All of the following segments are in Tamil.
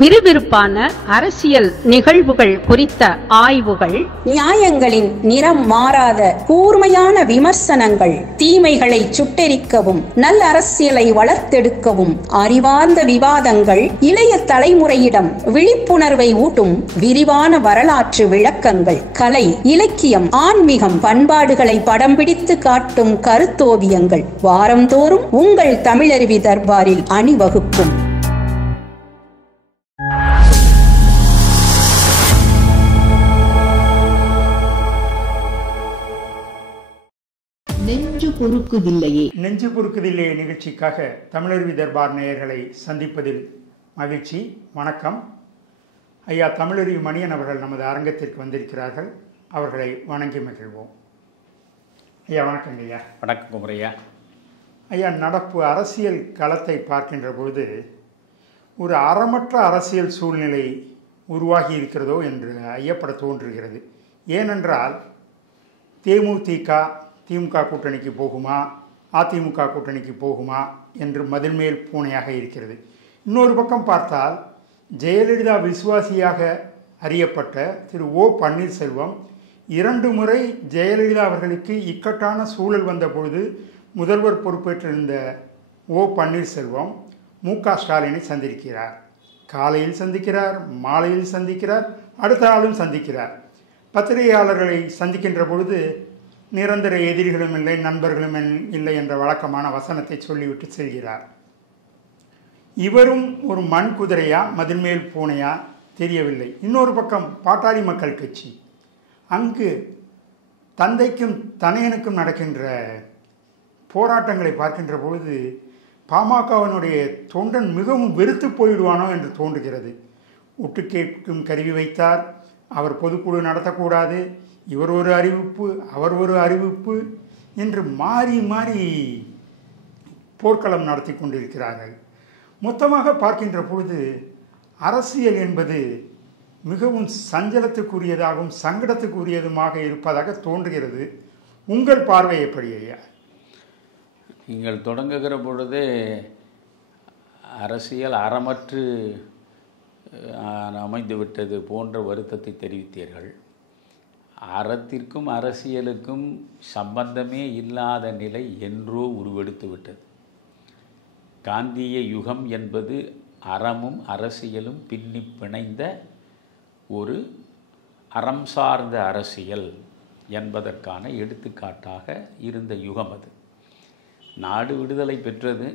விறுவிறுப்பான அரசியல் நிகழ்வுகள் குறித்த ஆய்வுகள், நியாயங்களின் நிறம் மாறாத கூர்மையான விமர்சனங்கள், தீமைகளை சுட்டெரிக்கவும் நல்ல அரசியலை வளர்த்தெடுக்கவும் அறிவார்ந்த விவாதங்கள், இளைய தலைமுறையிடம் விழிப்புணர்வை ஊட்டும் விரிவான வரலாற்று விளக்கங்கள், கலை, இலக்கியம், ஆன்மீகம், பண்பாடுகளை படம் பிடித்து காட்டும் கருத்தோவியங்கள் வாரந்தோறும் உங்கள் தமிழருவி தர்பாரில் அணிவகுக்கும். நெஞ்சு பொறுக்குதில்லையே நிகழ்ச்சிக்காக தமிழருவி தர்பார் நேயர்களை சந்திப்பதில் மகிழ்ச்சி. வணக்கம் ஐயா. தமிழருவி மணியன் அவர்கள் நமது அரங்கத்திற்கு வந்திருக்கிறார்கள். அவர்களை வணங்கி மகிழ்வோம். ஐயா வணக்கங்க. ஐயா வணக்கம் குமரையா. ஐயா, நடப்பு அரசியல் களத்தை பார்க்கின்ற பொழுது ஒரு அறமற்ற அரசியல் சூழ்நிலை உருவாகி இருக்கிறதோ என்று ஐயப்பட தோன்றுகிறது. ஏனென்றால் திமுக கூட்டணிக்கு போகுமா, அதிமுக கூட்டணிக்கு போகுமா என்று மதில் மேல் பூனையாக இருக்கிறது. இன்னொரு பக்கம் பார்த்தால் ஜெயலலிதா விசுவாசியாக அறியப்பட்ட திரு ஓ பன்னீர்செல்வம் 2 முறை ஜெயலலிதா அவர்களுக்கு இக்கட்டான சூழல் வந்த பொழுது முதல்வர் பொறுப்பேற்றிருந்த ஓ பன்னீர்செல்வம் மு.க. ஸ்டாலினை சந்திக்கிறார். காலையில் சந்திக்கிறார், மாலையில் சந்திக்கிறார், அடுத்த நாளும் சந்திக்கிறார். பத்திரிகையாளர்களை சந்திக்கின்ற பொழுது நிரந்தர எதிரிகளும் இல்லை, நண்பர்களும் இல்லை என்ற வழக்கமான வசனத்தை சொல்லிவிட்டு செல்கிறார். இவரும் ஒரு மண் குதிரையா மதில்மேல் பூனையா தெரியவில்லை. இன்னொரு பக்கம் பாட்டாளி மக்கள் கட்சி, அங்கு தந்தைக்கும் தனையனுக்கும் நடக்கின்ற போராட்டங்களை பார்க்கின்ற பொழுது பாமகவினுடைய தொண்டன் மிகவும் வெறுத்து போயிடுவானோ என்று தோன்றுகிறது. ஒட்டு கேட்கும் கருவி வைத்தார், அவர் பொதுக்குழு நடத்தக்கூடாது, இவர் ஒரு அறிவிப்பு, அவர் ஒரு அறிவிப்பு என்று மாறி மாறி போர்க்களம் நடத்தி கொண்டிருக்கிறார்கள். மொத்தமாக பார்க்கின்ற பொழுது அரசியல் என்பது மிகவும் சஞ்சலத்துக்குரியதாகவும் சங்கடத்துக்குரியதுமாக இருப்பதாக தோன்றுகிறது. உங்கள் பார்வை எப்படி ஐயா? நீங்கள் தொடங்குகிற பொழுதே அரசியல் அறமற்று அமைந்துவிட்டது போன்ற வருத்தத்தை தெரிவித்தீர்கள். அறத்திற்கும் அரசியலுக்கும் சம்பந்தமே இல்லாத நிலை என்றோ உருவெடுத்து விட்டது. காந்திய யுகம் என்பது அறமும் அரசியலும் பின்னி பிணைந்த ஒரு அறம் சார்ந்த அரசியல் என்பதற்கான எடுத்துக்காட்டாக இருந்த யுகம் அது. நாடு விடுதலை பெற்றது,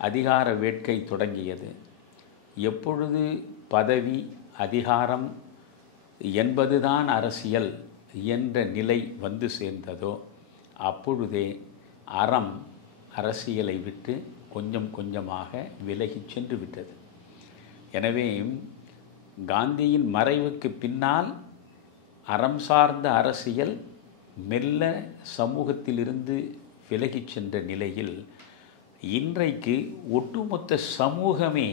அதிகார வேட்கை தொடங்கியது. எப்பொழுது பதவி அதிகாரம் என்பதுதான் அரசியல் என்ற நிலை வந்து சேர்ந்ததோ அப்பொழுதே அறம் அரசியலை விட்டு கொஞ்சம் கொஞ்சமாக விலகிச் சென்று விட்டது. எனவே காந்தியின் மறைவுக்கு பின்னால் அறம் சார்ந்த அரசியல் மெல்ல சமூகத்திலிருந்து விலகிச் சென்ற நிலையில் இன்றைக்கு ஒட்டுமொத்த சமூகமே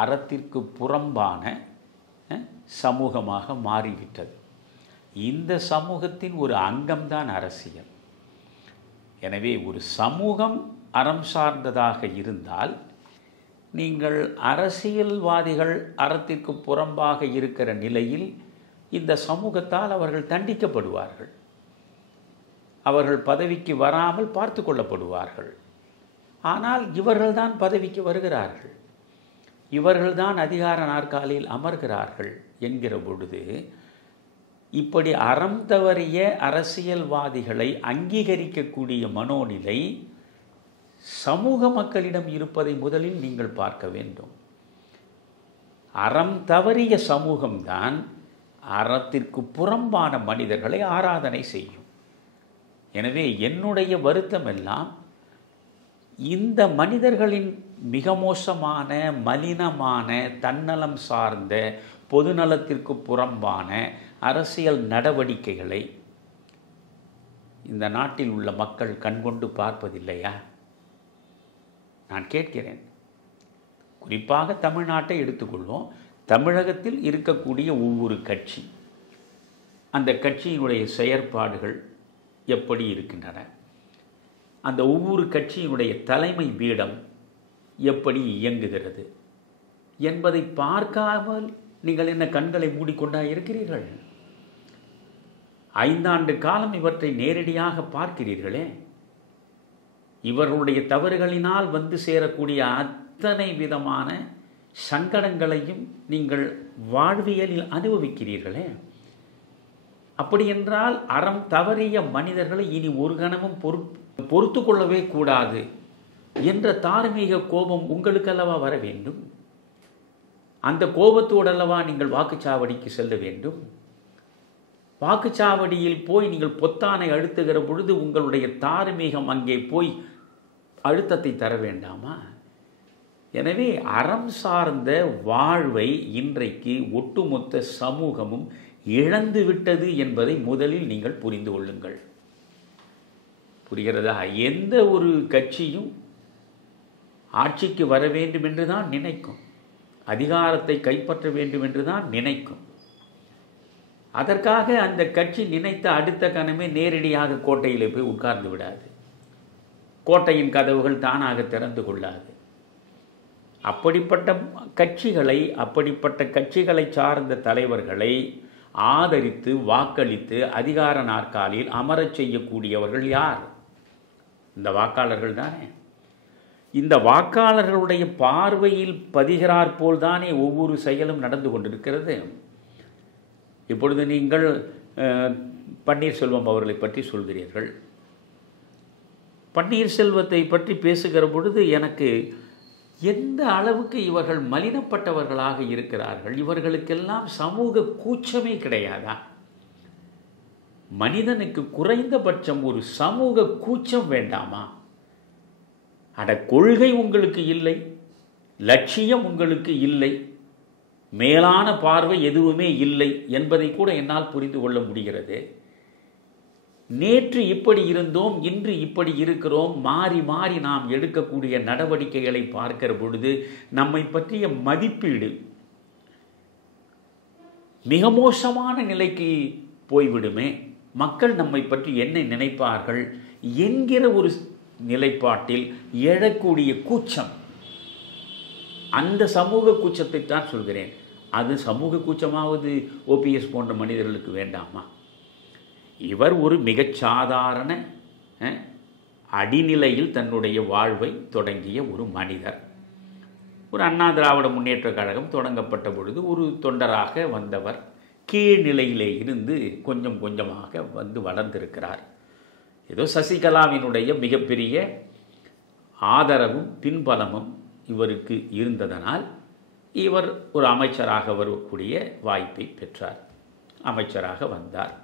அறத்திற்கு புறம்பான சமூகமாக மாறிவிட்டது. இந்த சமூகத்தின் ஒரு அங்கம்தான் அரசியல். எனவே ஒரு சமூகம் அறம் சார்ந்ததாக இருந்தால் நீங்கள் அரசியல்வாதிகள் அறத்திற்கு புறம்பாக இருக்கிற நிலையில் இந்த சமூகத்தால் அவர்கள் தண்டிக்கப்படுவார்கள், அவர்கள் பதவிக்கு வராமல் பார்த்து கொள்ளப்படுவார்கள். ஆனால் இவர்கள்தான் பதவிக்கு வருகிறார்கள், இவர்கள்தான் அதிகார நாற்காலியில் அமர்கிறார்கள் என்கிற பொழுது இப்படி அறம் தவறிய அரசியல்வாதிகளை அங்கீகரிக்கக்கூடிய மனோநிலை சமூக மக்களிடம் இருப்பதை முதலில் நீங்கள் பார்க்க வேண்டும். அறம் தவறிய சமூகம்தான் அறத்திற்கு புறம்பான மனிதர்களை ஆராதனை செய்யும். எனவே என்னுடைய வருத்தமெல்லாம் இந்த மனிதர்களின் மிக மோசமான மலினமான தன்னலம் சார்ந்த பொதுநலத்திற்கு புறம்பான அரசியல் நடவடிக்கைகளை இந்த நாட்டில் உள்ள மக்கள் கண்கொண்டு பார்ப்பதில்லையா? நான் கேட்கிறேன். குறிப்பாக தமிழ்நாட்டை எடுத்துக்கொள்வோம். தமிழகத்தில் இருக்கக்கூடிய ஒவ்வொரு கட்சி, அந்த கட்சியினுடைய செயற்பாடுகள் எப்படி இருக்கின்றன, அந்த ஒவ்வொரு கட்சியினுடைய தலைமை பீடம் எப்படி இயங்குகிறது, என்பதை பார்க்காமல் நீங்கள் என்ன கண்களை மூடிக்கொண்டா இருக்கிறீர்கள்? 5 ஆண்டு காலம் இவற்றை நேரடியாக பார்க்கிறீர்களே. இவர்களுடைய தவறுகளினால் வந்து சேரக்கூடிய அத்தனை விதமான சங்கடங்களையும் நீங்கள் வாழ்வியலில் அனுபவிக்கிறீர்களே. அப்படி என்றால் அறம் தவறிய மனிதர்களை இனி ஒரு கணமும் பொறுத்து கொள்ளவே கூடாது என்ற தார்மீக கோபம் உங்களுக்கு அல்லவா வர வேண்டும்? அந்த கோபத்தோடு அல்லவா நீங்கள் வாக்குச்சாவடிக்கு செல்ல வேண்டும்? வாக்குச்சாவடியில் போய் நீங்கள் பொத்தானை அழுத்துகிற பொழுது உங்களுடைய தார்மீகம் அங்கே போய் அழுத்தத்தை தர வேண்டாமா? எனவே அறம் சார்ந்த வாழ்வை இன்றைக்கு ஒட்டுமொத்த சமூகமும் இழந்து விட்டது என்பதை முதலில் நீங்கள் புரிந்து கொள்ளுங்கள். புரிகிறதா? எந்த ஒரு கட்சியும் ஆட்சிக்கு வர வேண்டும் என்று தான் நினைக்கும், அதிகாரத்தை கைப்பற்ற வேண்டும் என்று தான் நினைக்கும். அதற்காக அந்த கட்சி நினைத்த அடுத்த கணமே நேரடியாக கோட்டையில் போய் உட்கார்ந்து விடாது. கோட்டையின் கதவுகள் தானாக திறந்து கொள்ளாது. அப்படிப்பட்ட கட்சிகளை சார்ந்த தலைவர்களை ஆதரித்து வாக்களித்து அதிகார நாற்காலியில் அமரச் செய்யக்கூடியவர்கள் யார்? இந்த வாக்காளர்கள் தானே. இந்த வாக்காளர்களுடைய பார்வையில் பதிகிறார் போல் தானே ஒவ்வொரு செயலும் நடந்து கொண்டிருக்கிறது. இப்பொழுது நீங்கள் பன்னீர்செல்வம் அவர்களை பற்றி சொல்கிறீர்கள். பன்னீர்செல்வத்தை பற்றி பேசுகிற பொழுது எனக்கு எந்த அளவுக்கு இவர்கள் மலினப்பட்டவர்களாக இருக்கிறார்கள், இவர்களுக்கெல்லாம் சமூக கூச்சமே கிடையாதா? மனிதனுக்கு குறைந்தபட்சம் ஒரு சமூக கூச்சம் வேண்டாமா? அட, கொள்கை உங்களுக்கு இல்லை, லட்சியம் உங்களுக்கு இல்லை, மேலான பார்வை எதுவுமே இல்லை என்பதை கூட என்னால் புரிந்து கொள்ள முடிகிறது. நேற்று இப்படி இருந்தோம், இன்று இப்படி இருக்கிறோம், மாறி மாறி நாம் எடுக்கக்கூடிய நடவடிக்கைகளை பார்க்கிற பொழுது நம்மை பற்றிய மதிப்பீடு மிக மோசமான நிலைக்கு போய்விடுமே. மக்கள் நம்மை பற்றி என்ன நினைப்பார்கள் என்கிற ஒரு நிலைப்பாட்டில் எழக்கூடிய கூச்சம், அந்த சமூக கூச்சத்தை தான் சொல்கிறேன். அது சமூக கூச்சமாவது ஓபிஎஸ் போன்ற மனிதர்களுக்கு வேண்டாமா? இவர் ஒரு மிகச் சாதாரண அடிநிலையில் தன்னுடைய வாழ்வை தொடங்கிய ஒரு மனிதர். ஒரு அண்ணா திராவிட முன்னேற்ற கழகம் தொடங்கப்பட்ட பொழுது ஒரு தொண்டராக வந்தவர் கீழ்நிலையிலே இருந்து கொஞ்சம் கொஞ்சமாக வந்து வளர்ந்திருக்கிறார். ஏதோ சசிகலாவினுடைய மிகப்பெரிய ஆதரவும் பின்பலமும் இவருக்கு இருந்ததனால் இவர் ஒரு அமைச்சராக வரக்கூடிய வாய்ப்பை பெற்றார். அமைச்சராக வந்தார்.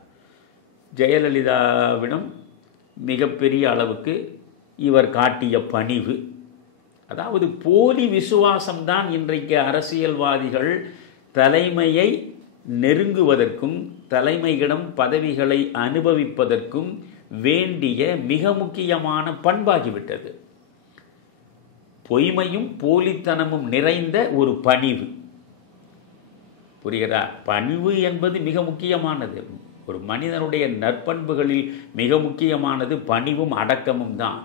ஜெயலலிதாவிடம் மிகப்பெரிய அளவுக்கு இவர் காட்டிய பணிவு, அதாவது போலி விசுவாசம்தான் இன்றைக்கு அரசியல்வாதிகள் தலைமையை நெருங்குவதற்கும் தலைமையிடம் பதவிகளை அனுபவிப்பதற்கும் வேண்டிய மிக முக்கியமான பண்பாகிவிட்டது. பொய்மையும் போலித்தனமும் நிறைந்த ஒரு பணிவு. புரிகிறதா? பணிவு என்பது மிக முக்கியமானது. ஒரு மனிதனுடைய நற்பண்புகளில் மிக முக்கியமானது பணிவும் அடக்கமும் தான்.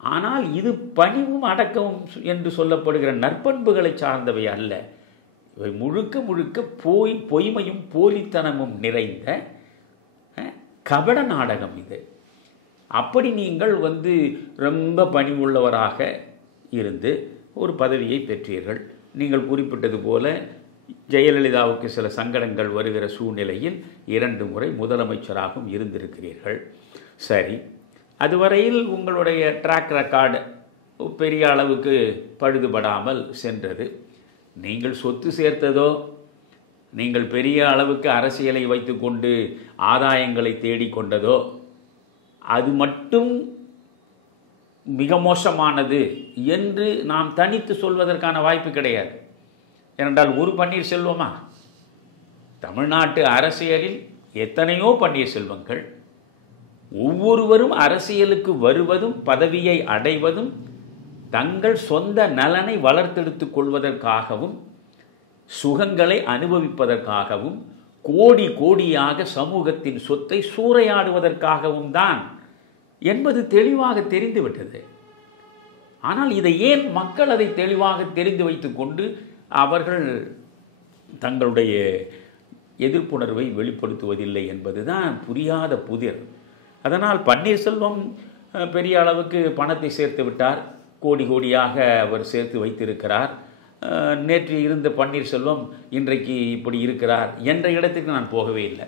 ஆனால் இது பணிவும் அடக்கமும் என்று சொல்லப்படுகிற நற்பண்புகளை சார்ந்தவை அல்ல. இவை முழுக்க முழுக்க பொய்மையும் போலித்தனமும் நிறைந்த கபட நாடகம் இது. அப்படி நீங்கள் ரொம்ப பணிவுள்ளவராக இருந்து ஒரு பதவியை பெற்றீர்கள். நீங்கள் குறிப்பிட்டது போல ஜெயலலிதாவுக்கு சில சங்கடங்கள் வருகிற சூழ்நிலையில் 2 முறை முதலமைச்சராகவும் இருந்திருக்கிறீர்கள். சரி, அதுவரையில் உங்களுடைய ட்ராக் ரெக்கார்டு பெரிய அளவுக்கு பழுதுபடாமல் சென்றது. நீங்கள் சொத்து சேர்த்ததோ, நீங்கள் பெரிய அளவுக்கு அரசியலை வைத்துக்கொண்டு ஆதாயங்களை தேடிக்கொண்டதோ அது மட்டும் மிக மோசமானது என்று நாம் தனித்து சொல்வதற்கான வாய்ப்பு கிடையாது. ஏனென்றால் ஒரு பன்னீர்செல்வமா? தமிழ்நாட்டு அரசியலில் எத்தனையோ பன்னீர்செல்வங்கள். ஒவ்வொருவரும் அரசியலுக்கு வருவதும் பதவியை அடைவதும் தங்கள் சொந்த நலனை வளர்த்தெடுத்துக் கொள்வதற்காகவும் சுகங்களை அனுபவிப்பதற்காகவும் கோடி கோடியாக சமூகத்தின் சொத்தை சூறையாடுவதற்காகவும் தான் என்பது தெளிவாக தெரிந்துவிட்டது. ஆனால் இதை ஏன் மக்கள் அதை தெளிவாக தெரிந்து வைத்துக்கொண்டு அவர்கள் தங்களுடைய எதிர்ப்புணர்வை வெளிப்படுத்துவதில்லை என்பதுதான் புரியாத புதிர். அதனால் பன்னீர்செல்வம் பெரிய அளவுக்கு பணத்தை சேர்த்து விட்டார், கோடி கோடியாக அவர் சேர்த்து வைத்திருக்கிறார். நேற்று இருந்த பன்னீர்செல்வம் இன்றைக்கு இப்படி இருக்கிறார் என்ற இடத்துக்கு நான் போகவே இல்லை.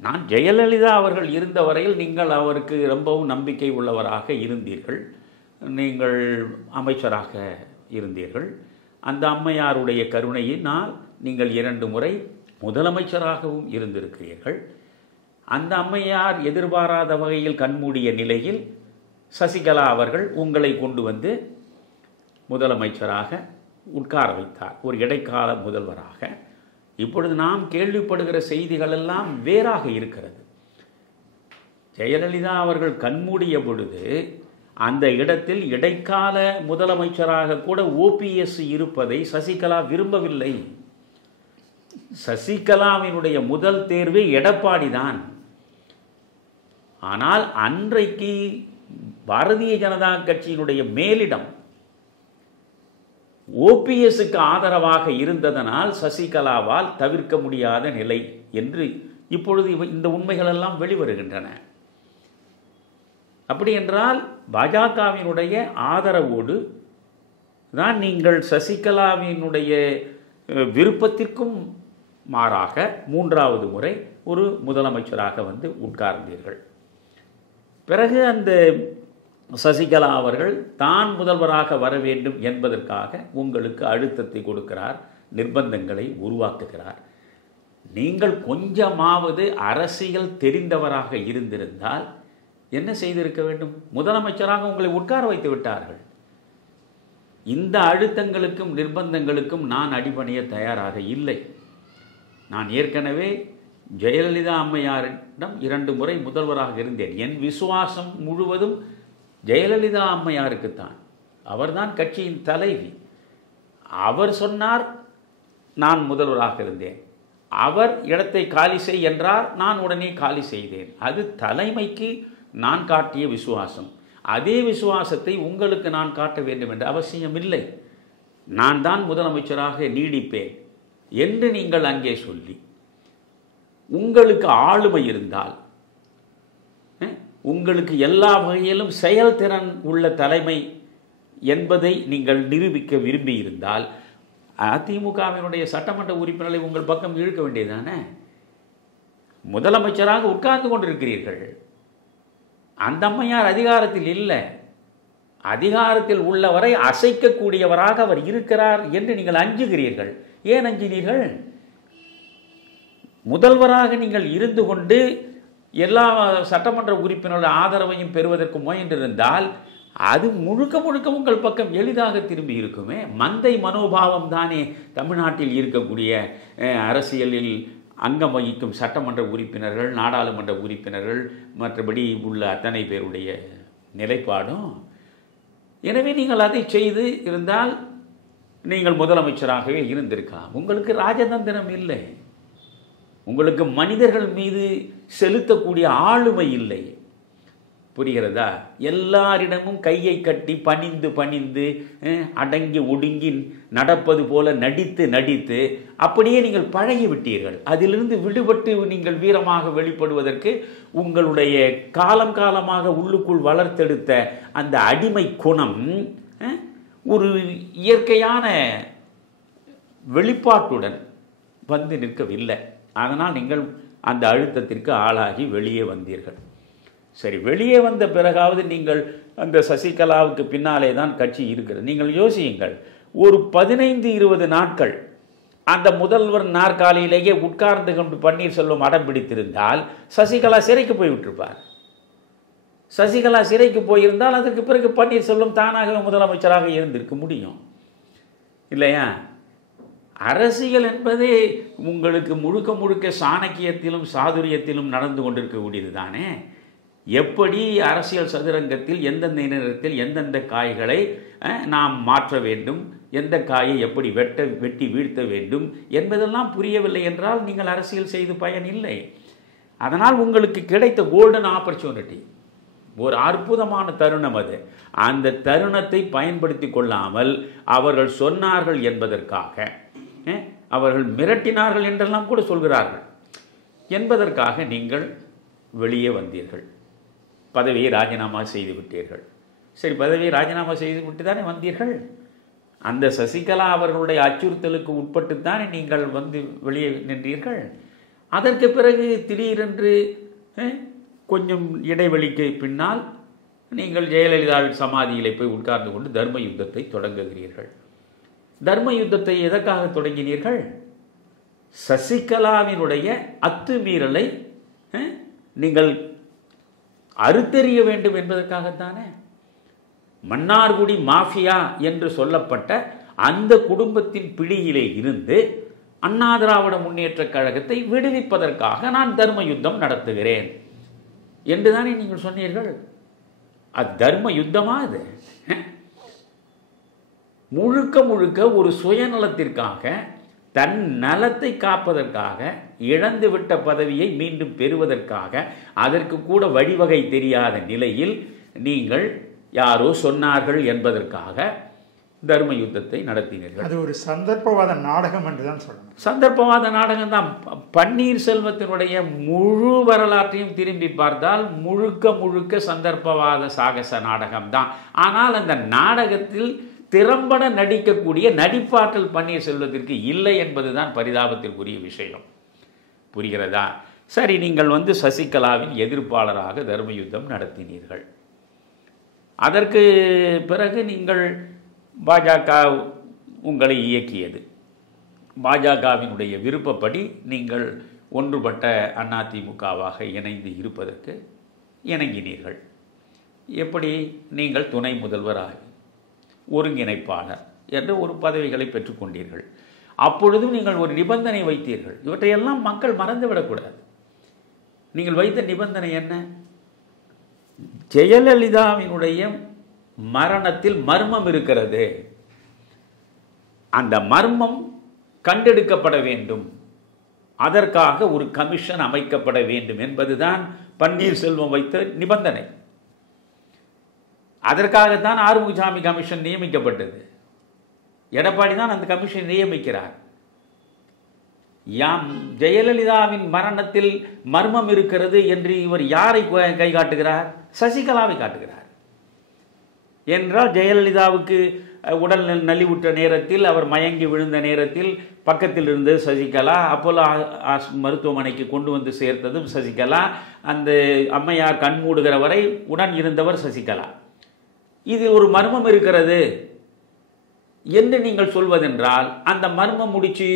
நான் ஜெயலலிதா அவர்கள் இருந்த வரையில் நீங்கள் அவருக்கு ரொம்பவும் நம்பிக்கை உள்ளவராக இருந்தீர்கள், நீங்கள் அமைச்சராக இருந்தீர்கள். அந்த அம்மையாருடைய கருணையினால் நீங்கள் 2 முறை முதலமைச்சராகவும் இருந்திருக்கிறீர்கள். அந்த அம்மையார் எதிர்பாராத வகையில் கண்மூடிய நிலையில் சசிகலா அவர்கள் உங்களை கொண்டு வந்து முதலமைச்சராக உட்கார வைத்தார், ஒரு இடைக்கால முதல்வராக. இப்பொழுது நாம் கேள்விப்படுகிற செய்திகள் எல்லாம் வேறாக இருக்கிறது. ஜெயலலிதா அவர்கள் கண்மூடிய பொழுது அந்த இடத்தில் இடைக்கால முதலமைச்சராக கூட OPS இருப்பதை சசிகலா விரும்பவில்லை. சசிகலாவினுடைய முதல் தேர்வு எடப்பாடி தான். ஆனால் அன்றைக்கு பாரதிய ஜனதா கட்சியினுடைய மேலிடம் OPSக்கு ஆதரவாக இருந்ததனால் சசிகலாவால் தவிர்க்க முடியாத நிலை என்று இப்பொழுது இந்த உண்மைகள் எல்லாம் வெளிவருகின்றன. அப்படி என்றால் பாஜகவினுடைய ஆதரவோடு தான் நீங்கள் சசிகலாவினுடைய விருப்பத்திற்கும் மாறாக 3வது முறை ஒரு முதலமைச்சராக வந்து உட்கார்ந்தீர்கள். பிறகு அந்த சசிகலா அவர்கள் தான் முதல்வராக வர வேண்டும் என்பதற்காக உங்களுக்கு அழுத்தத்தை கொடுக்கிறார், நிர்பந்தங்களை உருவாக்குகிறார். நீங்கள் கொஞ்சமாவது அரசியல் தெரிந்தவராக இருந்திருந்தால் என்ன செய்திருக்க வேண்டும்? முதலமைச்சராக உங்களை உட்கார வைத்து விட்டார்கள். இந்த அழுத்தங்களுக்கும் நிர்பந்தங்களுக்கும் நான் அடிபணிய தயாராக இல்லை. நான் ஏற்கனவே ஜெயலலிதா அம்மையாரிடம் 2 முறை முதல்வராக இருந்தேன். என் விசுவாசம் முழுவதும் ஜெயலலிதா அம்மையாருக்குத்தான். அவர்தான் கட்சியின் தலைவி. அவர் சொன்னார், நான் முதல்வராக இருந்தேன். அவர் இடத்தை காலி செய் என்றார், நான் உடனே காலி செய்தேன். அது தலைமைக்கு நான் காட்டிய விசுவாசம். அதே விசுவாசத்தை உங்களுக்கு நான் காட்ட வேண்டும் என்ற அவசியம் இல்லை. நான் தான் முதலமைச்சராக நீடிப்பேன் என்று நீங்கள் அங்கே சொல்லி, உங்களுக்கு ஆளுமை இருந்தால், உங்களுக்கு எல்லா வகையிலும் செயல்திறன் உள்ள தலைமை என்பதை நீங்கள் நிரூபிக்க விரும்பி இருந்தால் அதிமுகவினுடைய சட்டமன்ற உறுப்பினர்களை உங்கள் பக்கம் இழுக்க வேண்டியதானே? முதலமைச்சராக உட்கார்ந்து கொண்டிருக்கிறீர்கள். அந்த அம்மையார் அதிகாரத்தில் இல்லை. அதிகாரத்தில் உள்ளவரை அசைக்கக்கூடியவராக அவர் இருக்கிறார் என்று நீங்கள் அஞ்சுகிறீர்கள். ஏன் அஞ்சினீர்கள்? முதல்வராக நீங்கள் இருந்து கொண்டு எல்லா சட்டமன்ற உறுப்பினர்கள் ஆதரவையும் பெறுவதற்கு முயன்றிருந்தால் அது முழுக்க முழுக்க உங்கள் பக்கம் எளிதாக திரும்பி இருக்குமே. மந்தை மனோபாவம் தானே தமிழ்நாட்டில் இருக்கக்கூடிய அரசியலில் அங்கம் வகிக்கும் சட்டமன்ற உறுப்பினர்கள், நாடாளுமன்ற உறுப்பினர்கள், மற்றபடி உள்ள அத்தனை பேருடைய நிலைப்பாடும். எனவே நீங்கள் அதை செய்து இருந்தால் நீங்கள் முதலமைச்சராகவே இருந்திருக்கலாம். உங்களுக்கு ராஜதந்திரம் இல்லை, உங்களுக்கு மனிதர்கள் மீது செலுத்தக்கூடிய ஆளுமை இல்லை. புரிகிறதா? எல்லாரிடமும் கையை கட்டி பணிந்து பணிந்து அடங்கி ஒடுங்கி நடப்பது போல நடித்து நடித்து அப்படியே நீங்கள் பழகி விட்டீர்கள். அதிலிருந்து விடுபட்டு நீங்கள் வீரமாக வெளிப்படுவதற்கு உங்களுடைய காலம் காலமாக உள்ளுக்குள் வளர்த்தெடுத்த அந்த அடிமை குணம் ஒரு இயற்கையான வெளிப்பாட்டுடன் வந்து நிற்கவில்லை. அதனால் நீங்கள் அந்த அழுத்தத்திற்கு ஆளாகி வெளியே வந்தீர்கள். சரி, வெளியே வந்த பிறகாவது நீங்கள் அந்த சசிகலாவுக்கு பின்னாலே தான் கட்சி இருக்கிறது. நீங்கள் யோசியுங்கள், ஒரு 15-20 நாட்கள் அந்த முதல்வர் நாற்காலியிலேயே உட்கார்ந்து கொண்டு பன்னீர்செல்வம் அடம் பிடித்திருந்தால் சசிகலா சிறைக்கு போய்விட்டிருப்பார். சசிகலா சிறைக்கு போயிருந்தால் அதற்கு பிறகு பன்னீர்செல்வம் தானாகவே முதலமைச்சராக இருந்திருக்க முடியும் இல்லையா? அரசியல் என்பதே உங்களுக்கு முழுக்க முழுக்க சாணக்கியத்திலும் சாதுரியத்திலும் நடந்து கொண்டிருக்கக்கூடியது தானே. எப்படி அரசியல் சதுரங்கத்தில் எந்தெந்த நேரத்தில் எந்தெந்த காய்களை நாம் மாற்ற வேண்டும், எந்த காயை எப்படி வெட்டி வீழ்த்த வேண்டும் என்பதெல்லாம் புரியவில்லை என்றால் நீங்கள் அரசியல் செய்து பயன் இல்லை. அதனால் உங்களுக்கு கிடைத்த கோல்டன் ஆப்பர்ச்சுனிட்டி, ஒரு அற்புதமான தருணம் அது. அந்த தருணத்தை பயன்படுத்தி கொள்ளாமல் அவர்கள் சொன்னார்கள் என்பதற்காக, அவர்கள் மிரட்டினார்கள் என்றெல்லாம் கூட சொல்கிறார்கள் என்பதற்காக நீங்கள் வெளியே வந்தீர்கள், பதவியை ராஜினாமா செய்து விட்டீர்கள். சரி, பதவியை ராஜினாமா செய்து விட்டு தானே வந்தீர்கள். அந்த சசிகலா அவர்களுடைய அச்சுறுத்தலுக்கு உட்பட்டு தானே நீங்கள் வந்து வெளியே நின்றீர்கள். அதற்கு பிறகு திடீரென்று கொஞ்சம் இடைவெளிக்கு பின்னால் நீங்கள் ஜெயலலிதாவின் சமாதியிலே போய் உட்கார்ந்து கொண்டு தர்ம யுத்தத்தை தொடங்குகிறீர்கள். தர்ம யுத்தத்தை எதற்காக தொடங்கினீர்கள்? சசிகலாவினுடைய அத்துமீறலை நீங்கள் அறுத்தெறிய வேண்டும் என்பதற்காகத்தானே. மன்னார்குடி மாஃபியா என்று சொல்லப்பட்ட அந்த குடும்பத்தின் பிடியிலே இருந்து அண்ணா திராவிட முன்னேற்றக் கழகத்தை விடுவிப்பதற்காக நான் தர்ம யுத்தம் நடத்துகிறேன் என்றுதானே நீங்கள் சொன்னீர்கள். அது தர்ம யுத்தமா? அது முழுக்க முழுக்க ஒரு சுயநலத்திற்காக, தன் நலத்தை காப்பதற்காக, இழந்துவிட்ட பதவியை மீண்டும் பெறுவதற்காக, அதற்கு கூட வழிவகை தெரியாத நிலையில் நீங்கள் யாரோ சொன்னார்கள் என்பதற்காக தர்ம யுத்தத்தை நடத்தினீர்கள். அது ஒரு சந்தர்ப்பவாத நாடகம் என்றுதான் சொல்லணும். சந்தர்ப்பவாத நாடகம் தான். பன்னீர்செல்வத்தினுடைய முழு வரலாற்றையும் திரும்பி பார்த்தால் முழுக்க முழுக்க சந்தர்ப்பவாத சாகச நாடகம் தான். ஆனால் அந்த நாடகத்தில் திறம்பட நடிக்கக்கூடிய நடிப்பாற்றல் பன்னீர்செல்வத்திற்கு இல்லை என்பதுதான் பரிதாபத்திற்குரிய விஷயம். புரிகிறதா? சரி, நீங்கள் வந்து சசிகலாவின் எதிர்ப்பாளராக தர்ம யுத்தம் நடத்தினீர்கள். அதற்கு பிறகு நீங்கள் பாஜக உங்களை இயக்கியது. பாஜகவினுடைய விருப்பப்படி நீங்கள் ஒன்றுபட்ட அதிமுகவாக இணைந்து இருப்பதற்கு இணங்கினீர்கள். எப்படி? நீங்கள் துணை முதல்வராகி ஒருங்கிணைப்பாளர் என்ற ஒரு பதவிகளை பெற்றுக்கொண்டீர்கள். அப்பொழுதும் நீங்கள் ஒரு நிபந்தனை வைத்தீர்கள். இவற்றையெல்லாம் மக்கள் மறந்துவிடக்கூடாது. நீங்கள் வைத்த நிபந்தனை என்ன? ஜெயலலிதாவினுடைய மரணத்தில் மர்மம் இருக்கிறது, அந்த மர்மம் கண்டெடுக்கப்பட வேண்டும், அதற்காக ஒரு கமிஷன் அமைக்கப்பட வேண்டும் என்பதுதான் பன்னீர்செல்வம் வைத்த நிபந்தனை. அதற்காகத்தான் ஆறுமுகசாமி கமிஷன் நியமிக்கப்பட்டது. எடப்பாடி தான் அந்த கமிஷன் நியமிக்கிறார். ஜெயலலிதாவின் மரணத்தில் மர்மம் இருக்கிறது என்று இவர் யாரை கை காட்டுகிறார்? சசிகலாவை காட்டுகிறார். என்றால் ஜெயலலிதாவுக்கு உடல் நலிவுற்ற நேரத்தில், அவர் மயங்கி விழுந்த நேரத்தில் பக்கத்தில் இருந்தது சசிகலா. அப்போலோ மருத்துவமனைக்கு கொண்டு வந்து சேர்த்ததும் சசிகலா. அந்த அம்மையார் கண் மூடுகிற வரை உடன் இருந்தவர் சசிகலா. இதில் ஒரு மர்மம் இருக்கிறது என்று நீங்கள் சொல்வதென்றால், அந்த மர்மம் முடிச்சு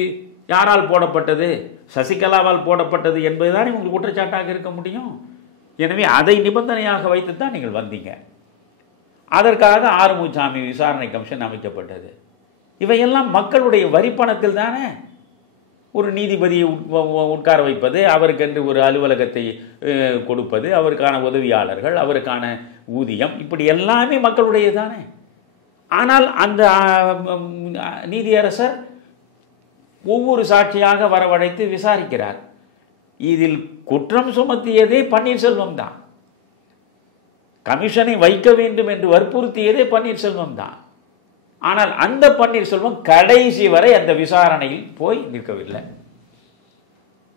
யாரால் போடப்பட்டது? சசிகலாவால் போடப்பட்டது என்பதுதான் உங்களுக்கு குற்றச்சாட்டாக இருக்க முடியும். எனவே அதை நிபந்தனையாக வைத்துத்தான் நீங்கள் வந்தீங்க. அதற்காக ஆறுமுகசாமி விசாரணை கமிஷன் அமைக்கப்பட்டது. இவையெல்லாம் மக்களுடைய வரிப்பணத்தில் தானே. ஒரு நீதிபதியை உட்கார வைப்பது, அவருக்கென்று ஒரு அலுவலகத்தை கொடுப்பது, அவருக்கான உதவியாளர்கள், அவருக்கான ஊதியம், இப்படி எல்லாமே மக்களுடைய தானே. ஆனால் அந்த நீதியரசர் ஒவ்வொரு சாட்சியாக வரவழைத்து விசாரிக்கிறார். இதில் குற்றம் சுமத்தியதே பன்னீர்செல்வம் தான். கமிஷனை வைக்க வேண்டும் என்று வற்புறுத்தியதே பன்னீர்செல்வம் தான். ஆனால் அந்த பன்னீர்செல்வம் கடைசி வரை அந்த விசாரணையில் போய் நிற்கவில்லை,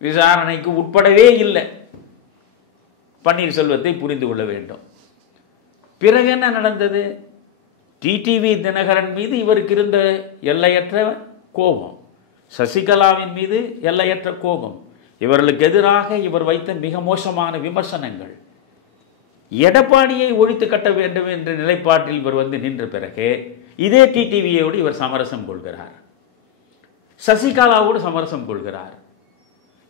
விசாரணைக்கு உட்படவே இல்லை. பன்னீர்செல்வத்தை புரிந்து கொள்ள வேண்டும். பிறகு என்ன நடந்தது? டிடிவி தினகரன் மீது இவருக்கு இருந்த எல்லையற்ற கோபம், சசிகலாவின் மீது எல்லையற்ற கோபம், இவர்களுக்கு எதிராக இவர் வைத்த மிக மோசமான விமர்சனங்கள், எடப்பாடியை ஒழித்து கட்ட வேண்டும் என்ற நிலைப்பாட்டில் இவர் வந்து நின்ற பிறகு இதே டிடிவியோடு இவர் சமரசம் கொள்கிறார், சசிகலாவோடு சமரசம் கொள்கிறார்.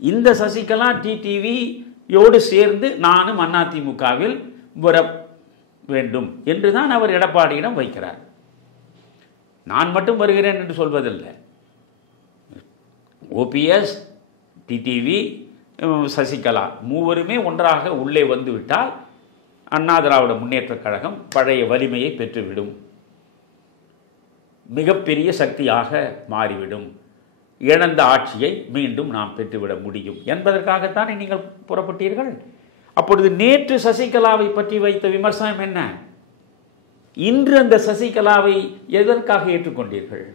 இந்த சசிகலா டிடிவியோடு சேர்ந்து நானும் அதிமுகவில் வர வேண்டும் என்றுதான் அவர் எடப்பாடியிடம் வைக்கிறார். நான் மட்டும் வருகிறேன் என்று சொல்வதில்லை. ஓபிஎஸ், டிடிவி, சசிகலா மூவருமே ஒன்றாக உள்ளே வந்துவிட்டால் அண்ணா திராவிட முன்னேற்றக் கழகம் பழைய வலிமையை பெற்றுவிடும், மிகப்பெரிய சக்தியாக மாறிவிடும், இழந்த ஆட்சியை மீண்டும் நாம் பெற்றுவிட முடியும் என்பதற்காகத்தானே நீங்கள் புறப்பட்டீர்கள். அப்பொழுது நேற்று சசிகலாவை பற்றி வைத்த விமர்சனம் என்ன? இன்று அந்த சசிகலாவை எதற்காக ஏற்றுக்கொண்டீர்கள்?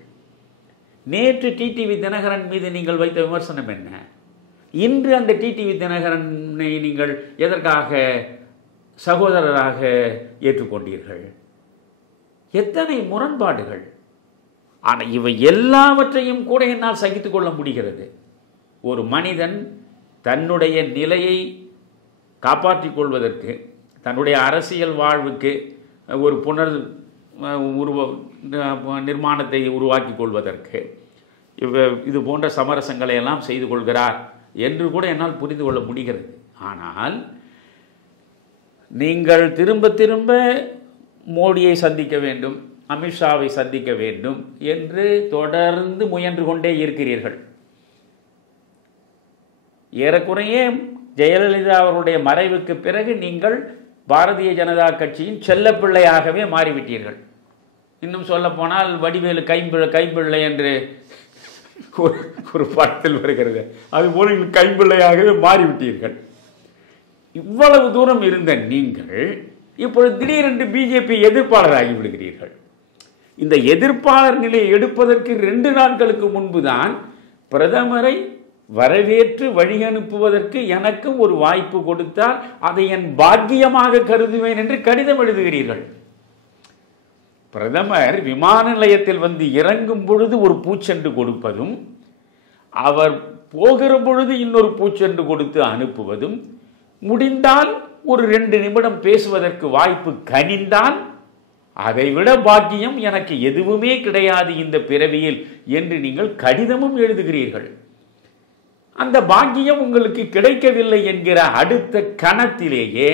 நேற்று டிடிவி தினகரன் மீது நீங்கள் வைத்த விமர்சனம் என்ன? இன்று அந்த டிடிவி தினகரனை நீங்கள் எதற்காக சகோதரராக ஏற்றுக்கொண்டீர்கள்? எத்தனை முரண்பாடுகள்! ஆனால் இவை எல்லாவற்றையும் கூட என்னால் சகித்துக் கொள்ள முடிகிறது. ஒரு மனிதன் தன்னுடைய நிலையை காப்பாற்றிக் கொள்வதற்கு, தன்னுடைய அரசியல் வாழ்வுக்கு ஒரு நிர்மாணத்தை உருவாக்கி கொள்வதற்கு இது போன்ற சமரசங்களை எல்லாம் செய்து கொள்கிறார் என்று கூட என்னால் புரிந்து கொள்ள முடிகிறது. ஆனால் நீங்கள் திரும்ப திரும்ப மோடியை சந்திக்க வேண்டும், அமித்ஷாவை சந்திக்க வேண்டும் என்று தொடர்ந்து முயன்று கொண்டே இருக்கிறீர்கள். ஏறக்குறைய ஜெயலலிதா அவருடைய மறைவுக்கு பிறகு நீங்கள் பாரதிய ஜனதா கட்சியின் செல்லப்பிள்ளையாகவே மாறிவிட்டீர்கள். இன்னும் சொல்ல போனால் வடிவேலு கைம்பிள்ளை என்று ஒரு படத்தில் வருகிறது, அதுபோல நீங்கள் கைம்பிள்ளையாகவே மாறிவிட்டீர்கள். இவ்வளவு தூரம் இருந்த நீங்கள் இப்பொழுது திடீரென்று பிஜேபி எதிர்ப்பாளராகி விடுகிறீர்கள். இந்த எதிர்ப்பாளர் நிலையை எடுப்பதற்கு 2 நாட்களுக்கு முன்புதான் பிரதமரை வரவேற்று வழி அனுப்புவதற்கு எனக்கும் ஒரு வாய்ப்பு கொடுத்தால் அதை என் பாக்கியமாக கருதுவேன் என்று கடிதம் எழுதுகிறீர்கள். பிரதமர் விமான நிலையத்தில் வந்து இறங்கும் பொழுது ஒரு பூச்செண்டு கொடுப்பதும், அவர் போகிற பொழுது இன்னொரு பூச்செண்டு கொடுத்து அனுப்புவதும், முடிந்தால் ஒரு 2 நிமிடம் பேசுவதற்கு வாய்ப்பு கனிந்தால் அதைவிட பாக்கியம் எனக்கு எதுவுமே கிடையாது இந்த பிறவியில் என்று நீங்கள் கடிதமும் எழுதுகிறீர்கள். அந்த பாக்கியம் உங்களுக்கு கிடைக்கவில்லை என்கிற அடுத்த கணத்திலேயே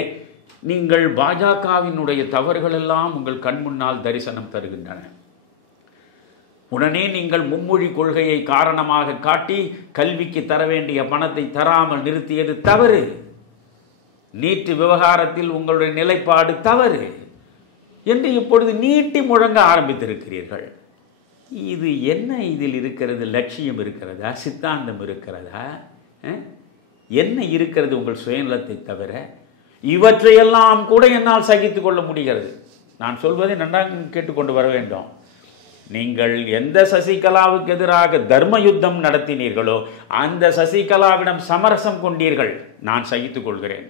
நீங்கள் பாஜகவினுடைய தவறுகள் எல்லாம் உங்கள் கண் முன்னால் தரிசனம் தருகின்றன. உடனே நீங்கள் மும்மொழி கொள்கையை காரணமாக காட்டி கல்விக்கு தர வேண்டிய பணத்தை தராமல் நிறுத்தியது தவறு. நீட் விவகாரத்தில் உங்களுடைய நிலைப்பாடு தவறு என்று இப்பொழுது நீட்டி முழங்க ஆரம்பித்திருக்கிறீர்கள். இது என்ன இதில் இருக்கிறது? லட்சியம் இருக்கிறதா? சித்தாந்தம் இருக்கிறதா? என்ன இருக்கிறது உங்கள் சுயநலத்தை தவிர? இவற்றையெல்லாம் கூட என்னால் சகித்துக் கொள்ள முடிகிறது. நான் சொல்வதை நன்றாக கேட்டுக்கொண்டு வர வேண்டும். நீங்கள் எந்த சசிகலாவுக்கு எதிராக தர்ம யுத்தம் நடத்தினீர்களோ அந்த சசிகலாவிடம் சமரசம் கொண்டீர்கள், நான் சகித்துக் கொள்கிறேன்.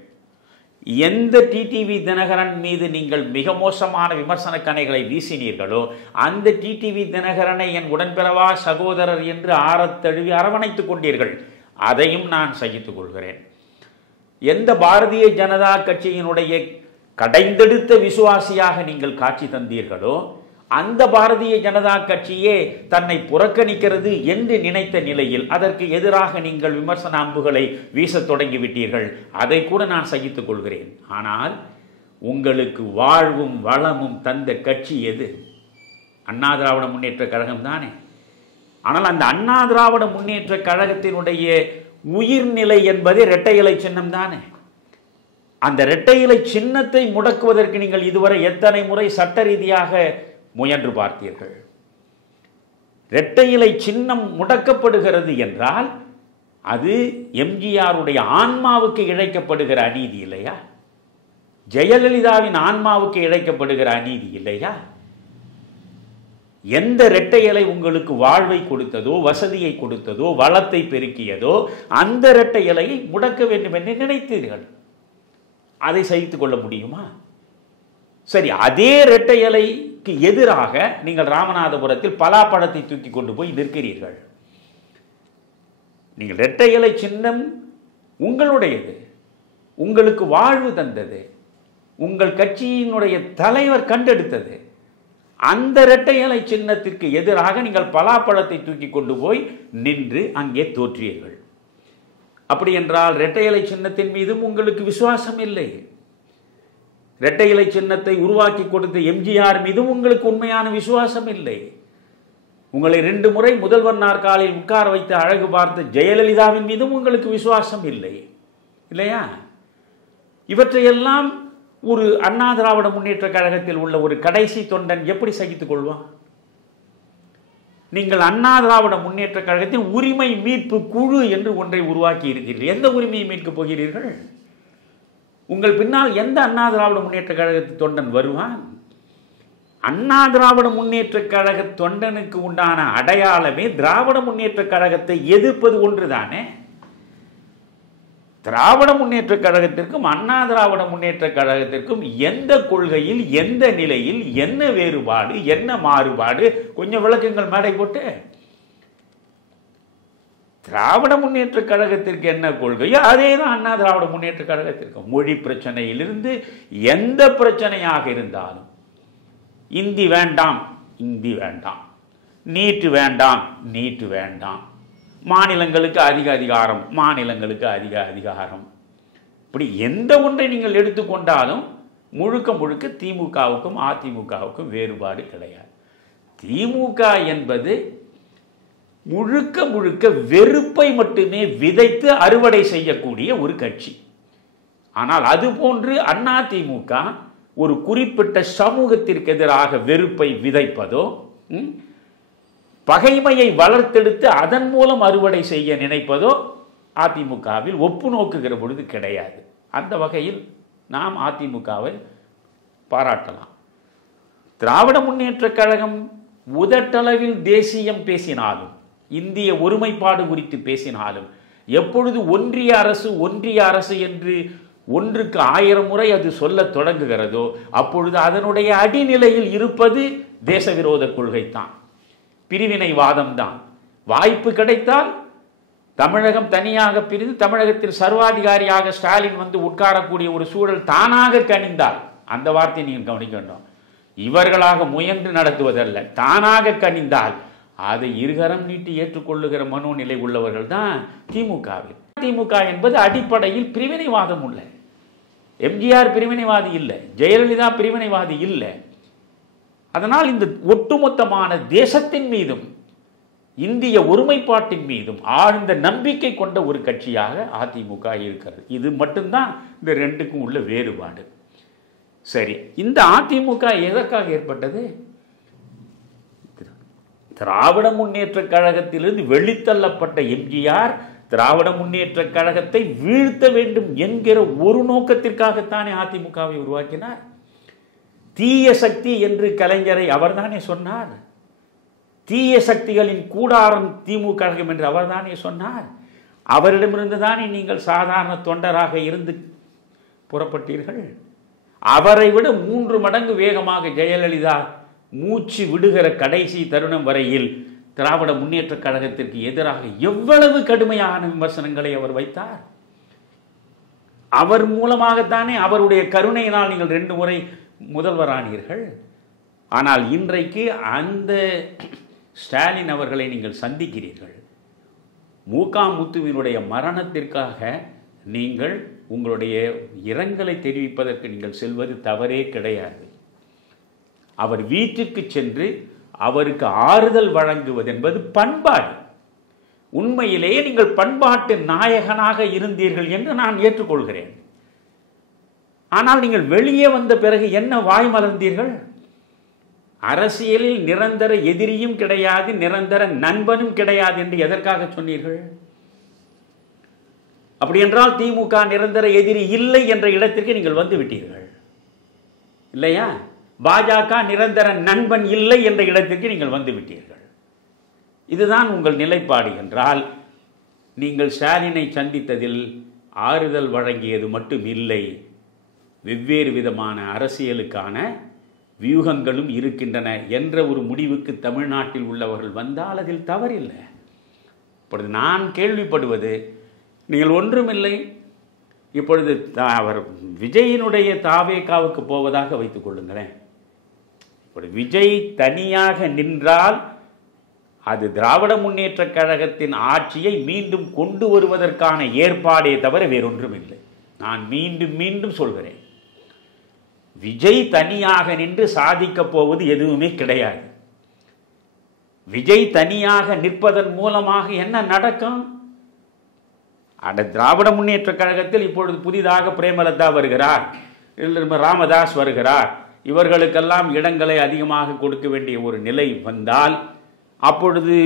எந்த டிடிவி தினகரன் மீது நீங்கள் மிக மோசமான விமர்சன கணைகளை வீசினீர்களோ அந்த டிடிவி தினகரனை என் உடன்பிறவா சகோதரர் என்று ஆரத்தழுவி அரவணைத்துக் கொண்டீர்கள், அதையும் நான் சகித்துக் கொள்கிறேன். எந்த பாரதிய ஜனதா கட்சியினுடைய கடைந்தெடுத்த விசுவாசியாக நீங்கள் காட்சி தந்தீர்களோ அந்த பாரதிய ஜனதா கட்சியே தன்னை புறக்கணிக்கிறது என்று நினைத்த நிலையில் அதற்கு எதிராக நீங்கள் விமர்சன அம்புகளை வீசத் தொடங்கிவிட்டீர்கள். அதை கூட நான் சகித்துக் கொள்கிறேன். ஆனால் உங்களுக்கு வாழ்வும் வளமும் தந்த கட்சி எது? அண்ணா திராவிட முன்னேற்ற கழகம் தானே. ஆனால் அந்த அண்ணா திராவிட முன்னேற்ற கழகத்தினுடைய உயிர்நிலை என்பது இரட்டை இலை சின்னம் தானே. அந்த இரட்டை இலை சின்னத்தை முடக்குவதற்கு நீங்கள் இதுவரை எத்தனை முறை சட்ட ரீதியாக முயன்று பார்த்தீர்கள்? இரட்டை இலை சின்னம் முடக்கப்படுகிறது என்றால் அது எம்ஜிஆருடைய ஆன்மாவுக்கு இழைக்கப்படுகிற அநீதி இல்லையா? ஜெயலலிதாவின் ஆன்மாவுக்கு இழைக்கப்படுகிற அநீதி இல்லையா? எந்த இரட்டை இலை உங்களுக்கு வாழ்வை கொடுத்ததோ, வசதியை கொடுத்ததோ, வளத்தை பெருக்கியதோ அந்த இரட்டை இலையை முடக்க வேண்டும் என்று நினைத்தீர்கள். அதை சகித்துக் கொள்ள முடியுமா? சரி, அதே இரட்டை இலைக்கு எதிராக நீங்கள் ராமநாதபுரத்தில் பலாப்பழத்தை தூக்கி கொண்டு போய் நிற்கிறீர்கள். நீங்கள் இரட்டை இலை சின்னம் உங்களுடையது, உங்களுக்கு வாழ்வு தந்தது, உங்கள் கட்சியினுடைய தலைவர் கண்டெடுத்தது. அந்த இரட்டை இலை சின்னத்திற்கு எதிராக நீங்கள் பலாப்பழத்தை தூக்கி கொண்டு போய் நின்று அங்கே தோற்றீர்கள். அப்படி என்றால் இரட்டை இலை சின்னத்தின் மீதும் உங்களுக்கு விசுவாசம் இல்லை. இரட்டை இலை சின்னத்தை உருவாக்கி கொடுத்த எம்ஜிஆர் மீதும் உங்களுக்கு உண்மையான விசுவாசம் இல்லை. உங்களை 2 முறை முதல்வர் நாற்காலில் உட்கார வைத்து அழகு பார்த்த ஜெயலலிதாவின் மீதும் உங்களுக்கு விசுவாசம் இல்லை இல்லையா? இவற்றையெல்லாம் ஒரு அண்ணா திராவிட முன்னேற்ற கழகத்தில் உள்ள ஒரு கடைசி தொண்டன் எப்படி சகித்துக் கொள்வான்? நீங்கள் அண்ணா திராவிட முன்னேற்ற கழகத்தின் உரிமை மீட்பு குழு என்று ஒன்றை உருவாக்கி இருக்கிறீர்கள். எந்த உரிமையை மீட்கப் போகிறீர்கள்? உங்கள் பின்னால் எந்த அண்ணா திராவிட முன்னேற்ற கழகத்து தொண்டன் வருவான்? அண்ணா திராவிட முன்னேற்ற கழக தொண்டனுக்கு உண்டான அடையாளமே திராவிட முன்னேற்ற கழகத்தை எதிர்ப்பது ஒன்றுதானே. திராவிட முன்னேற்ற கழகத்திற்கும் அண்ணா திராவிட முன்னேற்ற கழகத்திற்கும் எந்த கொள்கையில், எந்த நிலையில், என்ன வேறுபாடு, என்ன மாறுபாடு, கொஞ்சம் விளக்குங்கள் மேடை போட்டு. திராவிட முன்னேற்ற கழகத்திற்கு என்ன கொள்கையோ அதே தான் அண்ணா திராவிட முன்னேற்ற கழகத்திற்கு. மொழி பிரச்சனையிலிருந்து எந்த பிரச்சனையாக இருந்தாலும், இந்தி வேண்டாம், இந்தி வேண்டாம், நீட்டு வேண்டாம், நீட்டு வேண்டாம், மாநிலங்களுக்கு அதிக அதிகாரம், மாநிலங்களுக்கு அதிக அதிகாரம், இப்படி எந்த ஒன்றை நீங்கள் எடுத்துக்கொண்டாலும் முழுக்க முழுக்க திமுகவுக்கும் அதிமுகவுக்கும் வேறுபாடு கிடையாது. திமுக என்பது முழுக்க முழுக்க வெறுப்பை மட்டுமே விதைத்து அறுவடை செய்யக்கூடிய ஒரு கட்சி. ஆனால் அதுபோன்று அதிமுக ஒரு குறிப்பிட்ட சமூகத்திற்கு எதிராக வெறுப்பை விதைப்பதோ, பகைமையை வளர்த்தெடுத்து அதன் மூலம் அறுவடை செய்ய நினைப்பதோ அதிமுகவில் ஒப்பு நோக்குகிற பொழுது கிடையாது. அந்த வகையில் நாம் அதிமுகவை பாராட்டலாம். திராவிட முன்னேற்ற கழகம் உதட்டளவில் தேசியம் பேசினாலும், இந்திய ஒருமைப்பாடு குறித்து பேசினாலும், எப்பொழுது ஒன்றிய அரசு என்று ஒன்றுக்கு 1000 முறை அது சொல்ல தொடங்குகிறதோ அப்பொழுது அதனுடைய அடிநிலையில் இருப்பது தேச விரோத கொள்கைத்தான், பிரிவினைவாதம் தான். வாய்ப்பு கிடைத்தால் தமிழகம் தனியாக பிரிந்து தமிழகத்தில் சர்வாதிகாரியாக ஸ்டாலின் வந்து உட்காரக்கூடிய ஒரு சூழல் தானாக கனிந்தால், அந்த வார்த்தையை நீங்கள் கவனிக்க வேண்டும், இவர்களாக முயன்று நடத்துவதல்ல, தானாக கனிந்தால் அதை இருகரம் நீட்டி ஏற்றுக்கொள்ளுகிற மனோநிலை உள்ளவர்கள் தான் திமுகவில். திமுக என்பது அடிப்படையில் பிரிவினைவாதம் உள்ள, எம்ஜிஆர் பிரிவினைவாதி இல்லை, ஜெயலலிதா பிரிவினைவாதி இல்லை. அதனால் இந்த ஒட்டுமொத்தமான தேசத்தின் மீதும் இந்திய ஒருமைப்பாட்டின் மீதும் ஆழ்ந்த நம்பிக்கை கொண்ட ஒரு கட்சியாக அதிமுக இருக்கிறது. இது மட்டும்தான் இந்த ரெண்டுக்கும் உள்ள வேறுபாடு. சரி, இந்த அதிமுக எதற்காக ஏற்பட்டது? திராவிட முன்னேற்ற கழகத்திலிருந்து வெளித்தள்ளப்பட்ட எம்ஜிஆர் திராவிட முன்னேற்ற கழகத்தை வீழ்த்த வேண்டும் என்கிற ஒரு நோக்கத்திற்காகத்தானே அதிமுகவை உருவாக்கினார். தீய சக்தி என்று கலைஞரை அவர்தானே சொன்னார். தீய சக்திகளின் கூடாரம் திமுக கழகம் என்று அவர்தானே சொன்னார். அவரிடமிருந்து தானே நீங்கள் சாதாரண தொண்டராக இருந்து புறப்பட்டீர்கள். அவரை விட 3 மடங்கு வேகமாக ஜெயலலிதா மூச்சு விடுகிற கடைசி தருணம் வரையில் திராவிட முன்னேற்ற கழகத்திற்கு எதிராக எவ்வளவு கடுமையான விமர்சனங்களை அவர் வைத்தார். அவர் மூலமாகத்தானே, அவருடைய கருணையினால் நீங்கள் 2 முறை முதல்வரானீர்கள். ஆனால் இன்றைக்கு அந்த ஸ்டாலின் அவர்களை நீங்கள் சந்திக்கிறீர்கள். முத்துவினுடைய மரணத்திற்காக நீங்கள் உங்களுடைய இரங்கலை தெரிவிப்பதற்கு நீங்கள் செல்வது தவறே கிடையாது. அவர் வீட்டிற்கு சென்று அவருக்கு ஆறுதல் வழங்குவது என்பது பண்பாடு. உண்மையிலேயே நீங்கள் பண்பாட்டு நாயகனாக இருந்தீர்கள் என்று நான் ஏற்றுக்கொள்கிறேன். ஆனால் நீங்கள் வெளியே வந்த பிறகு என்ன வாய் மலர்ந்தீர்கள்? அரசியலில் நிரந்தர எதிரியும் கிடையாது, நிரந்தர நண்பனும் கிடையாது என்று எதற்காக சொன்னீர்கள்? அப்படி என்றால் திமுக நிரந்தர எதிரி இல்லை என்ற இடத்திற்கு நீங்கள் வந்து விட்டீர்கள் இல்லையா? பாஜக நிரந்தர நண்பன் இல்லை என்ற இடத்திற்கு நீங்கள் வந்து விட்டீர்கள். இதுதான் உங்கள் நிலைப்பாடு என்றால், நீங்கள் ஸ்டாலினை சந்தித்ததில் ஆறுதல் வழங்கியது மட்டும் இல்லை, வெவ்வேறு விதமான அரசியலுக்கான வியூகங்களும் இருக்கின்றன என்ற ஒரு முடிவுக்கு தமிழ்நாட்டில் உள்ளவர்கள் வந்தால் அதில் தவறில்லை. இப்பொழுது நான் கேள்விப்படுவது, நீங்கள் ஒன்றுமில்லை, இப்பொழுது அவர் விஜயினுடைய தாவேகாவுக்கு போவதாக வைத்துக் கொள்ளுங்களேன். இப்பொழுது விஜய் தனியாக நின்றால் அது திராவிட முன்னேற்ற கழகத்தின் ஆட்சியை மீண்டும் கொண்டு வருவதற்கான ஏற்பாடே தவிர வேறொன்றும் இல்லை. நான் மீண்டும் மீண்டும் சொல்கிறேன், விஜய் தனியாக நின்று சாதிக்கப் போவது எதுவுமே கிடையாது. விஜய் தனியாக நிற்பதன் மூலமாக என்ன நடக்கும்? திராவிட முன்னேற்ற கழகத்தில் இப்பொழுது புதிதாக பிரேமலதா வருகிறார், ராமதாஸ் வருகிறார், இவர்களுக்கெல்லாம் இடங்களை அதிகமாக கொடுக்க வேண்டிய ஒரு நிலை வந்தால் அப்பொழுது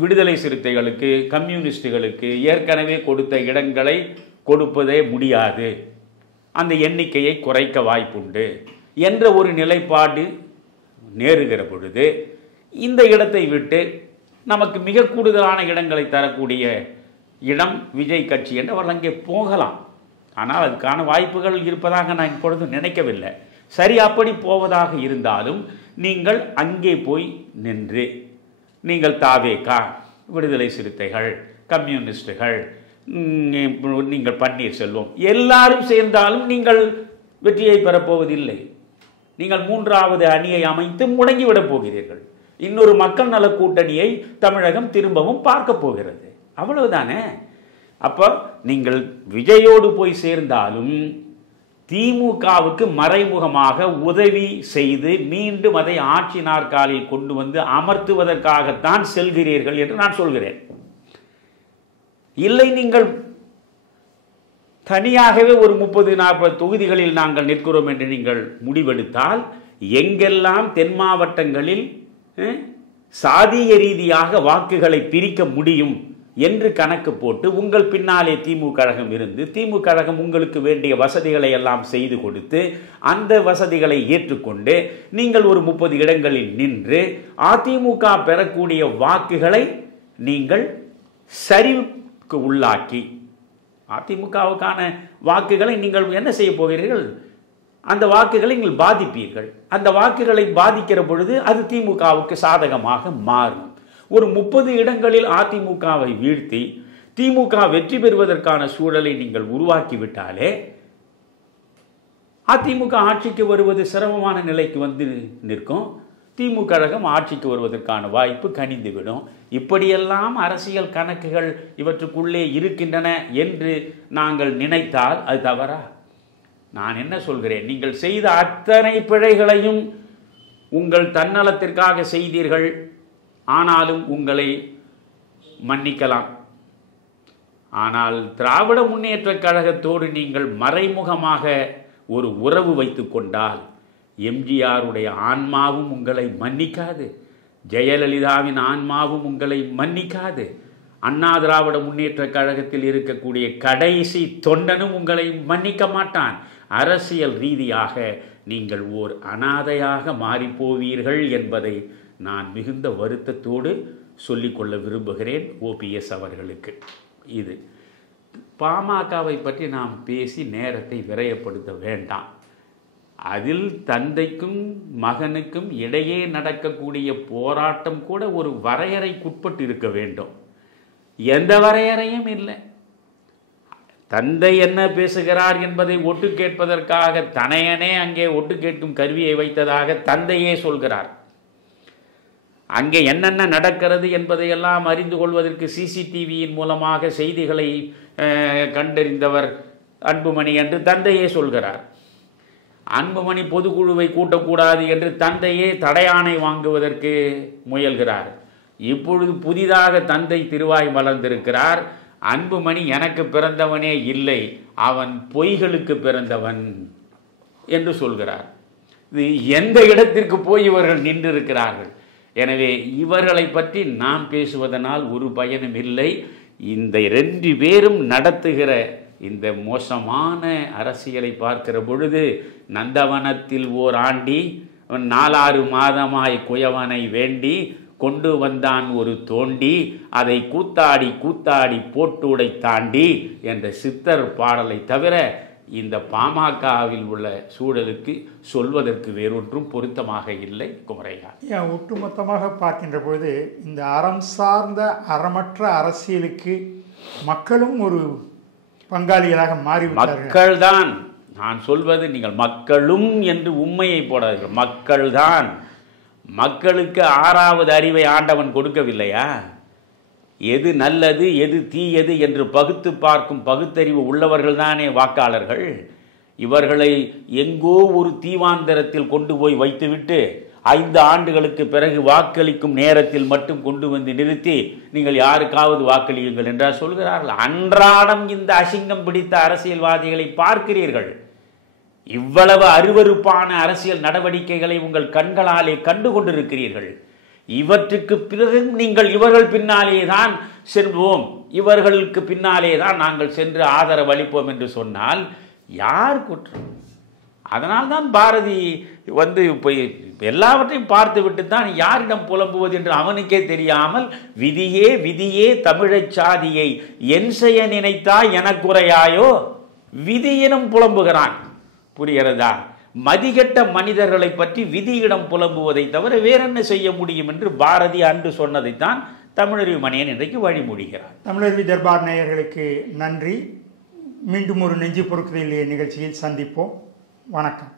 விடுதலை சிறுத்தைகளுக்கு, கம்யூனிஸ்டுகளுக்கு ஏற்கனவே கொடுத்த இடங்களை கொடுப்பதே முடியாது. அந்த எண்ணிக்கையை குறைக்க வாய்ப்புண்டு என்ற ஒரு நிலைப்பாடு நேருகிற பொழுது இந்த இடத்தை விட்டு நமக்கு மிக கூடுதலான இடங்களை தரக்கூடிய இடம் விஜய் கட்சி என்று அவர்கள் அங்கே போகலாம். ஆனால் அதுக்கான வாய்ப்புகள் இருப்பதாக நான் இப்பொழுது நினைக்கவில்லை. சரி, அப்படி போவதாக இருந்தாலும் நீங்கள் அங்கே போய் நின்று நீங்கள் தாவேகா, விடுதலை சிறுத்தைகள், கம்யூனிஸ்டுகள், நீங்கள் பன்னீர்செல்வம் எல்லாரும் சேர்ந்தாலும் நீங்கள் வெற்றியை பெறப்போவதில்லை. நீங்கள் மூன்றாவது அணியை அமைத்து முடங்கிவிடப் போகிறீர்கள். இன்னொரு மக்கள் நல கூட்டணியை தமிழகம் திரும்பவும் பார்க்க போகிறது. அவ்வளவுதானே. அப்போ நீங்கள் விஜயோடு போய் சேர்ந்தாலும் திமுகவுக்கு மறைமுகமாக உதவி செய்து மீண்டும் அதை ஆட்சி நாற்காலில் கொண்டு வந்து அமர்த்துவதற்காகத்தான் செல்கிறீர்கள் என்று நான் சொல்கிறேன். இல்லை, நீங்கள் தனியாகவே ஒரு 30-40 தொகுதிகளில் நாங்கள் நிற்கிறோம் என்று நீங்கள் முடிவெடுத்தால், எங்கெல்லாம் தென் மாவட்டங்களில் சாதிய ரீதியாக வாக்குகளை பிரிக்க முடியும் என்று கணக்கு போட்டு உங்கள் பின்னாலே திமுக கழகம் இருந்து திமுக கழகம் உங்களுக்கு வேண்டிய வசதிகளை எல்லாம் செய்து கொடுத்து அந்த வசதிகளை ஏற்றுக்கொண்டு நீங்கள் ஒரு 30 இடங்களில் நின்று அதிமுக பெறக்கூடிய வாக்குகளை நீங்கள் சரிவுக்கு உள்ளாக்கி அதிமுகவுக்கான வாக்குகளை நீங்கள் என்ன செய்ய போகிறீர்கள்? அந்த வாக்குகளை நீங்கள் பாதிப்பீர்கள். அந்த வாக்குகளை பாதிக்கிற பொழுது அது திமுகவுக்கு சாதகமாக மாறும். ஒரு 30 இடங்களில் அதிமுகவை வீழ்த்தி திமுக வெற்றி பெறுவதற்கான சூழலை நீங்கள் உருவாக்கிவிட்டாலே அதிமுக ஆட்சிக்கு வருவது சிரமமான நிலைக்கு வந்து நிற்கும். திமுக கழகம் ஆட்சிக்கு வருவதற்கான வாய்ப்பு கனிந்துவிடும். இப்படியெல்லாம் அரசியல் கணக்குகள் இவற்றுக்குள்ளே இருக்கின்றன என்று நாங்கள் நினைத்தால் அது தவறா? நான் என்ன சொல்கிறேன், நீங்கள் செய்த அத்தனை பிழைகளையும் உங்கள் தன்னலத்திற்காக செய்தீர்கள். ஆனாலும் உங்களை மன்னிக்கலாம். ஆனால் திராவிட முன்னேற்றக் கழகத்தோடு நீங்கள் மறைமுகமாக ஒரு உறவு வைத்து கொண்டால் எம்ஜிஆருடைய ஆன்மாவும் உங்களை மன்னிக்காது, ஜெயலலிதாவின் ஆன்மாவும் உங்களை மன்னிக்காது, அண்ணா திராவிட முன்னேற்றக் கழகத்தில் இருக்கக்கூடிய கடைசி தொண்டனும் உங்களை மன்னிக்க மாட்டான். அரசியல் ரீதியாக நீங்கள் ஓர் அனாதையாக மாறிப்போவீர்கள் என்பதை நான் மிகுந்த வருத்தத்தோடு சொல்லிக்கொள்ள விரும்புகிறேன் ஓபிஎஸ் அவர்களுக்கு. இது பாமகவை பற்றி நாம் பேசி நேரத்தை விரயப்படுத்த வேண்டாம். அதில் தந்தைக்கும் மகனுக்கும் இடையே நடக்கக்கூடிய போராட்டம் கூட ஒரு வரையறைக்குட்பட்டு இருக்க வேண்டும். எந்த வரையறையும் இல்லை. தந்தை என்ன பேசுகிறார் என்பதை ஒட்டு கேட்பதற்காக தனையனே அங்கே ஒட்டு கேட்கும் கருவியை வைத்ததாக தந்தையே சொல்கிறார். அங்கே என்னென்ன நடக்கிறது என்பதையெல்லாம் அறிந்து கொள்வதற்கு சிசிடிவியின் மூலமாக செய்திகளை கண்டறிந்தவர் அன்புமணி என்று தந்தையே சொல்கிறார். அன்புமணி பொதுக்குழுவை கூட்டக்கூடாது என்று தந்தையே தடையாணை வாங்குவதற்கு முயல்கிறார். இப்பொழுது புதிதாக தந்தை திருவாய் மலர்ந்திருக்கிறார். அன்புமணி எனக்கு பிறந்தவனே இல்லை, அவன் பொய்களுக்கு பிறந்தவன் என்று சொல்கிறார். இது எந்த இடத்திற்கு போய் இவர்கள் நின்றிருக்கிறார்கள்? எனவே இவர்களை பற்றி நாம் பேசுவதனால் ஒரு பயனும் இல்லை. இந்த 2 பேரும் நடத்துகிற இந்த மோசமான அரசியலை பார்க்கிற பொழுது நந்தவனத்தில் ஓர் ஆண்டி 4-6 மாதமாய் குயவனை வேண்டி கொண்டு வந்தான் ஒரு தோண்டி, அதை கூத்தாடி கூத்தாடி போட்டுடை தாண்டி என்ற சித்தர் பாடலை தவிர இந்த பாமகவில் உள்ள சூழலுக்கு சொல்வதற்கு வேறொன்றும் பொருத்தமாக இல்லை. குமரையா, ஒட்டுமொத்தமாக பார்க்கின்ற பொழுது இந்த அறம் சார்ந்த அறமற்ற அரசியலுக்கு மக்களும் ஒரு பங்காளிகளாக மாறிவிட்டார்கள். மக்கள்தான் நான் சொல்வது, நீங்கள் மக்களும் என்று உண்மையை போடாதீர்கள். மக்கள்தான். மக்களுக்கு 6வது அறிவை ஆண்டவன் கொடுக்கவில்லையா? எது நல்லது எது தீயது என்று பகுத்து பார்க்கும் பகுத்தறிவு உள்ளவர்கள் தானே வாக்காளர்கள். இவர்களை எங்கோ ஒரு தீவாந்தரத்தில் கொண்டு போய் வைத்துவிட்டு 5 ஆண்டுகளுக்கு பிறகு வாக்களிக்கும் நேரத்தில் மட்டும் கொண்டு வந்து நிறுத்தி நீங்கள் யாருக்காவது வாக்களியுங்கள் என்றால் சொல்கிறார்கள். அன்றாடம் இந்த அசிங்கம் பிடித்த அரசியல்வாதிகளை பார்க்கிறீர்கள். இவ்வளவு அருவருப்பான அரசியல் நடவடிக்கைகளை உங்கள் கண்களாலே கண்டு கொண்டிருக்கிறீர்கள். இவற்றுக்கு பிறகு நீங்கள் இவர்கள் பின்னாலே தான் செல்வோம், இவர்களுக்கு பின்னாலே தான் நாங்கள் சென்று ஆதரவு அளிப்போம் என்று சொன்னால் யார் குற்றம்? அதனால்தான் பாரதி இப்போ எல்லாவற்றையும் பார்த்து விட்டு தான் யாரிடம் புலம்புவது என்று அவனுக்கே தெரியாமல் விதியே விதியே தமிழச் சாதியை என் செய்ய நினைத்தா எனக்குறையாயோ விதியினம் புலம்புகிறான். புரிகிறதா? மதிகெட்ட மனிதர்களை பற்றி விதியிடம் புலம்புவதை தவிர வேறென்ன செய்ய முடியும் என்று பாரதி அன்று சொன்னதைத்தான் தமிழறிவு மணியன் இன்றைக்கு வழிமொழிகிறார். தமிழருவி தர்பார் நேயர்களுக்கு நன்றி. மீண்டும் ஒரு நெஞ்சு பொறுக்குதல் நிகழ்ச்சியில் சந்திப்போம். வணக்கம்.